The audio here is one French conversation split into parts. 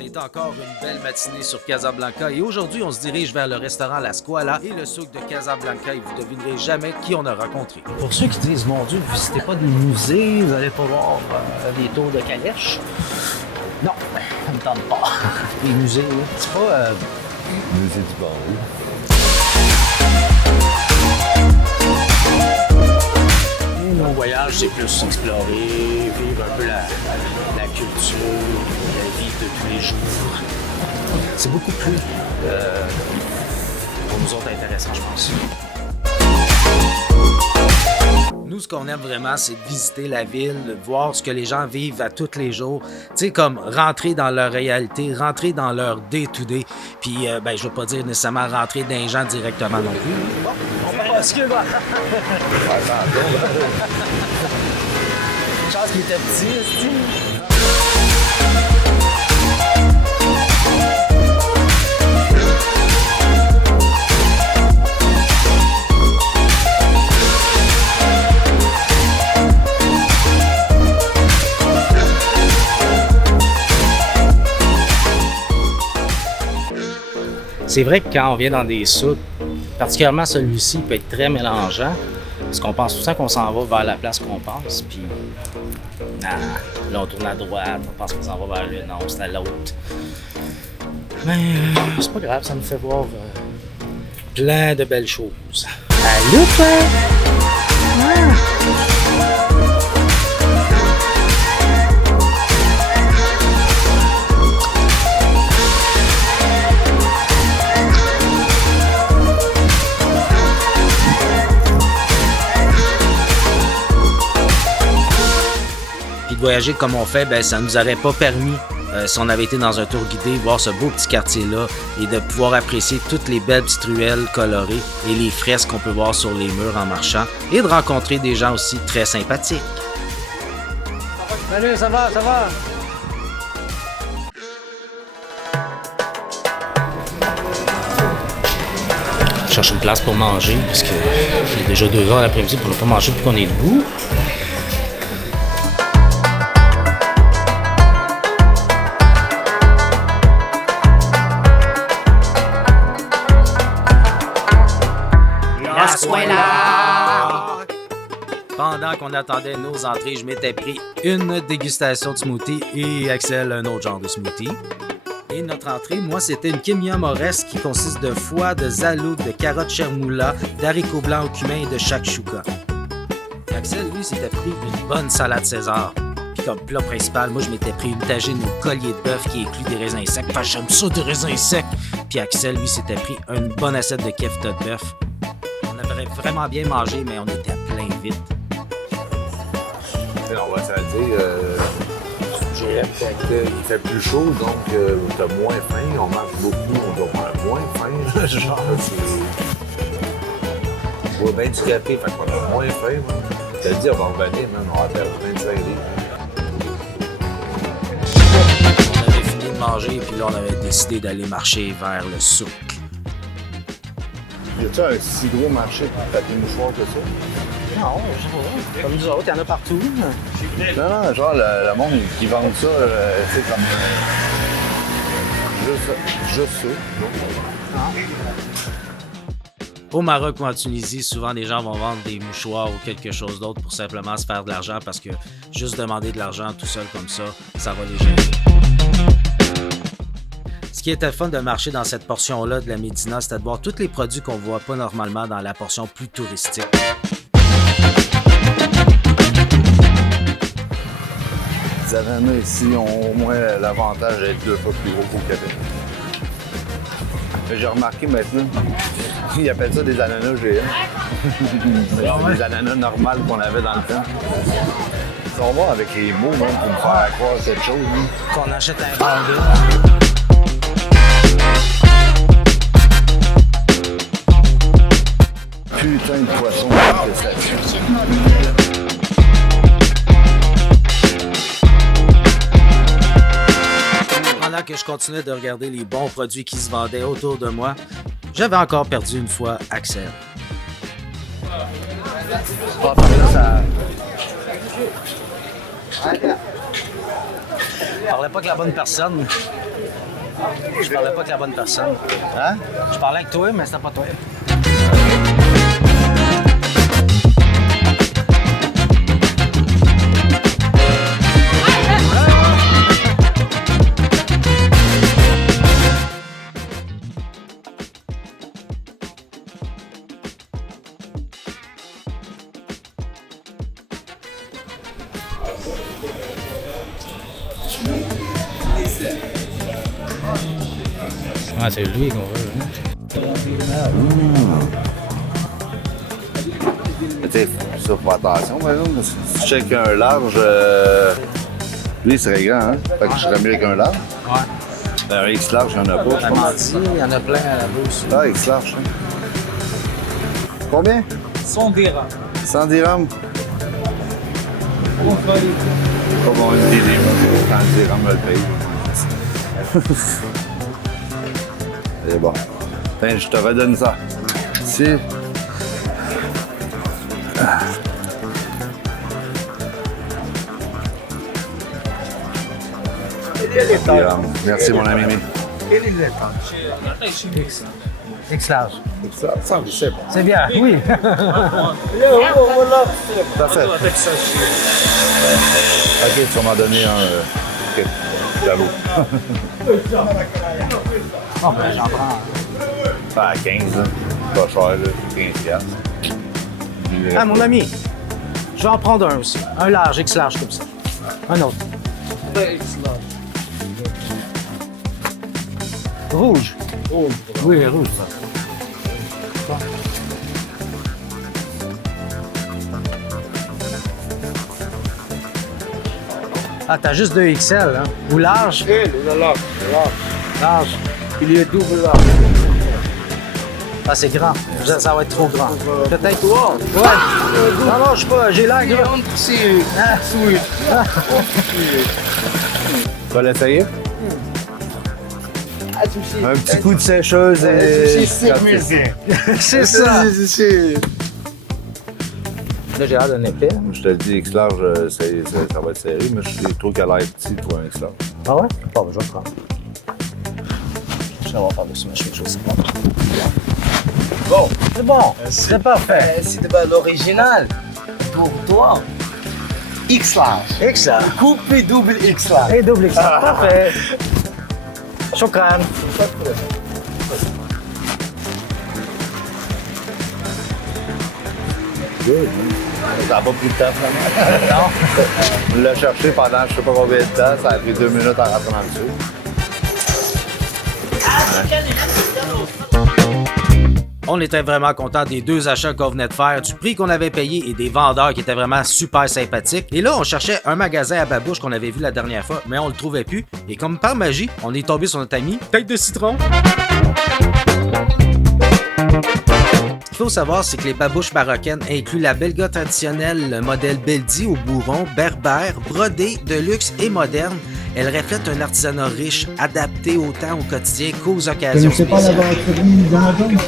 C'est encore une belle matinée sur Casablanca et aujourd'hui, on se dirige vers le restaurant La Squala et le souk de Casablanca et vous devinerez jamais qui on a rencontré. Pour ceux qui disent, mon Dieu, vous visitez pas des musées, vous allez pas voir des tours de calèche. Non, ça me tente pas. Les musées, là, c'est pas... Musée du Barreau. Mon voyage, c'est plus explorer, vivre un peu la culture, la vie de tous les jours. C'est beaucoup plus, pour nous autres, intéressant, je pense. Nous, ce qu'on aime vraiment, c'est de visiter la ville, de voir ce que les gens vivent à tous les jours. Tu sais, comme rentrer dans leur réalité, rentrer dans leur day-to-day. Puis, je veux pas dire nécessairement rentrer dans les gens directement non plus. Bon, on va excuse-moi. Chance qu'il était petit, est-ce. C'est vrai que quand on vient dans des souks, particulièrement celui-ci, il peut être très mélangeant, parce qu'on pense tout le temps qu'on s'en va vers la place qu'on pense, puis là on tourne à droite, on pense qu'on s'en va vers le non, c'est à l'autre. Mais c'est pas grave, ça nous fait voir plein de belles choses. Allô toi? Ah. De voyager comme on fait, ça nous aurait pas permis, si on avait été dans un tour guidé, voir ce beau petit quartier-là et de pouvoir apprécier toutes les belles petites ruelles colorées et les fresques qu'on peut voir sur les murs en marchant et de rencontrer des gens aussi très sympathiques. Salut, ça va, ça va? Je cherche une place pour manger parce que il est déjà 2 heures l'après-midi pour ne pas manger depuis qu'on est debout. Pendant qu'on attendait nos entrées, je m'étais pris une dégustation de smoothie et Axel un autre genre de smoothie. Et notre entrée, moi, c'était une kimia mores qui consiste de foie, de zalouk, de carottes chermoula, d'haricots blancs au cumin et de shakshuka. Axel, lui, s'était pris une bonne salade César. Puis comme plat principal, moi, je m'étais pris une tagine au collier de bœuf qui inclut des raisins secs. Enfin, j'aime ça, des raisins secs! Puis Axel, lui, s'était pris une bonne assiette de kefta de bœuf. On avait vraiment bien mangé, mais on était plein vite. On va se dire, il fait plus chaud, donc t'as moins faim, on marche beaucoup, on doit moins faim. Genre, on boit bien du café, fait qu'on a moins faim. T'as dit, on va revenir, man, on va perdre 25 livres. On avait fini de manger, et puis là, on avait décidé d'aller marcher vers le souk. Y a-tu un si gros marché pour papier mouchoir que ça? Non, je sais pas. Comme nous autres, il y en a partout. Non, genre le monde qui vend ça, tu sais, comme. Juste ça. Au Maroc ou en Tunisie, souvent les gens vont vendre des mouchoirs ou quelque chose d'autre pour simplement se faire de l'argent parce que juste demander de l'argent tout seul comme ça va les gêner. Ce qui était fun de marcher dans cette portion-là de la Médina, c'était de voir tous les produits qu'on voit pas normalement dans la portion plus touristique. Les ananas ici ont au moins l'avantage d'être 2 fois plus gros qu'au Québec. J'ai remarqué maintenant, ils appellent ça des ananas géants. C'est des ananas normales qu'on avait dans le temps. On va voir avec les mots même pour me faire croire cette chose. Qu'on achète un bandit. Putain de poisson que ça tue. Pendant que je continuais de regarder les bons produits qui se vendaient autour de moi, j'avais encore perdu une fois Axel. Parlais pas que la bonne personne. Je parlais pas avec la bonne personne. Hein? Je parlais avec toi, mais c'était pas toi. Ah, c'est lui qu'on veut. Tu sais, ça, faut attention, par exemple. Si tu checkes un large, lui, il serait grand, hein? Fait que je serais mieux avec un large. Ouais. Un X large, il n'y en a pas. T'as menti, il y en a plein à la bourse. Ah, X large, hein. Combien? 100 dirhams. 100 dirhams. Comme on dit, 100 dirhams le paye. C'est bon. Tiens, je te redonne ça. Ici. Dirhams. Merci, mon ami. X large. Ça, c'est bon. C'est bien, oui. Parfait. Ok, tu vas m'en donner un. Ok, j'avoue. Bon, ben, j'en prends. Ah, 15, là. Pas cher, là. 15 piastres. Ah, mon ami, je vais en prendre un aussi. Un large, X large comme ça. Un autre. Rouge. Oui, rouge. Ah, t'as juste 2 XL, hein? Ou large? Large. Il est double large. Ah, c'est grand. Ça va être trop grand. Peut-être. Ouais. Non, je sais pas. J'ai l'air grand. Ah, oui. Tu vas l'essayer? Un petit coup de sécheuse et... C'est ça. Là, j'ai l'air d'un épais. Je te le dis, X large, ça va être serré, mais je trouve qu'elle a l'air petit pour un X large. Ah ouais? Bon, ben, je vais le prendre. Je vais avoir par-dessus ma chose, c'est bon. Bon, C'est bon. C'est parfait. c'est de l'original. Pour toi, X large. X large. Coupe double X large. Et double X large. Parfait. Shukran. Ça n'a pas pris de temps, finalement. Non. On l'a cherché pendant je sais pas combien de temps. Ça a pris 2 minutes à rentrer dans le dessus. On était vraiment contents des 2 achats qu'on venait de faire, du prix qu'on avait payé et des vendeurs qui étaient vraiment super sympathiques. Et là, on cherchait un magasin à babouche qu'on avait vu la dernière fois, mais on le trouvait plus. Et comme par magie, on est tombé sur notre ami Tête de Citron. Ce qu'il faut savoir, c'est que les babouches marocaines incluent la belga traditionnelle, le modèle Beldi au bourron, berbère, brodé, de luxe et moderne. Elle reflète un artisanat riche, adapté autant au quotidien qu'aux occasions C'est pas spéciales. laboratoire dans la zone?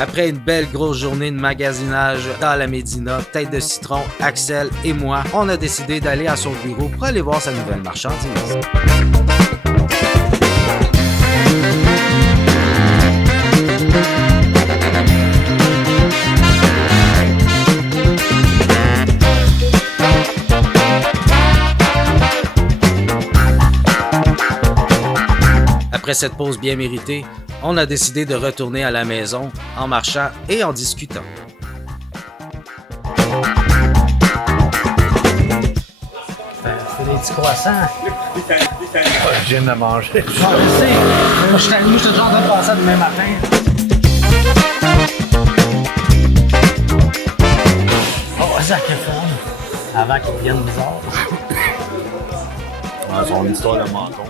Après une belle grosse journée de magasinage dans la Médina, Tête de Citron, Axel et moi, on a décidé d'aller à son bureau pour aller voir sa nouvelle marchandise. Après cette pause bien méritée, on a décidé de retourner à la maison en marchant et en discutant. C'est des petits croissants. Je viens de manger. Je sais. Moi, je suis déjà en train de passer ça demain matin. Oh, sacrifice. Avant qu'ils deviennent bizarres. Son histoire de menton.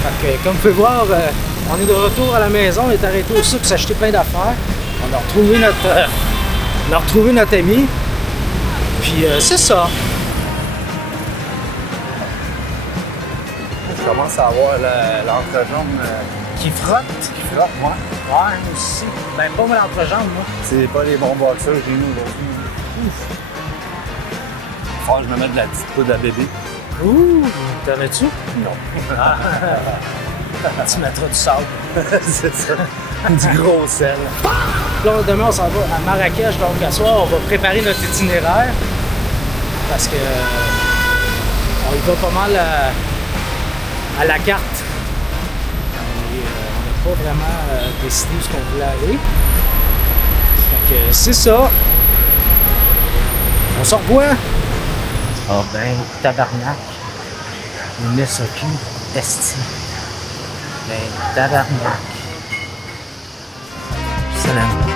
Fait que, comme vous pouvez voir, on est de retour à la maison. On est arrêté au sucre pour s'acheter plein d'affaires. On a retrouvé notre ami. Puis c'est ça. Je commence à avoir l'entrejambe Qui frotte. Qui frotte, moi. Ouais, aussi. Ben, pas mal l'entrejambe, moi. C'est pas les bons boxeurs chez nous aujourd'hui. Faut que je me mette de la petite poudre à bébé. Ouh, t'en as-tu? Non. Tu mettras du sable. C'est ça. Du gros sel. Là, demain, on s'en va à Marrakech, donc à soir, on va préparer notre itinéraire. Parce que on y va pas mal à la carte. On n'a pas vraiment décidé où on voulait aller. Fait que c'est ça. On se revoit. Ah ben, tabarnak. Une SOQ, esti. Ben, tabarnak. Salam.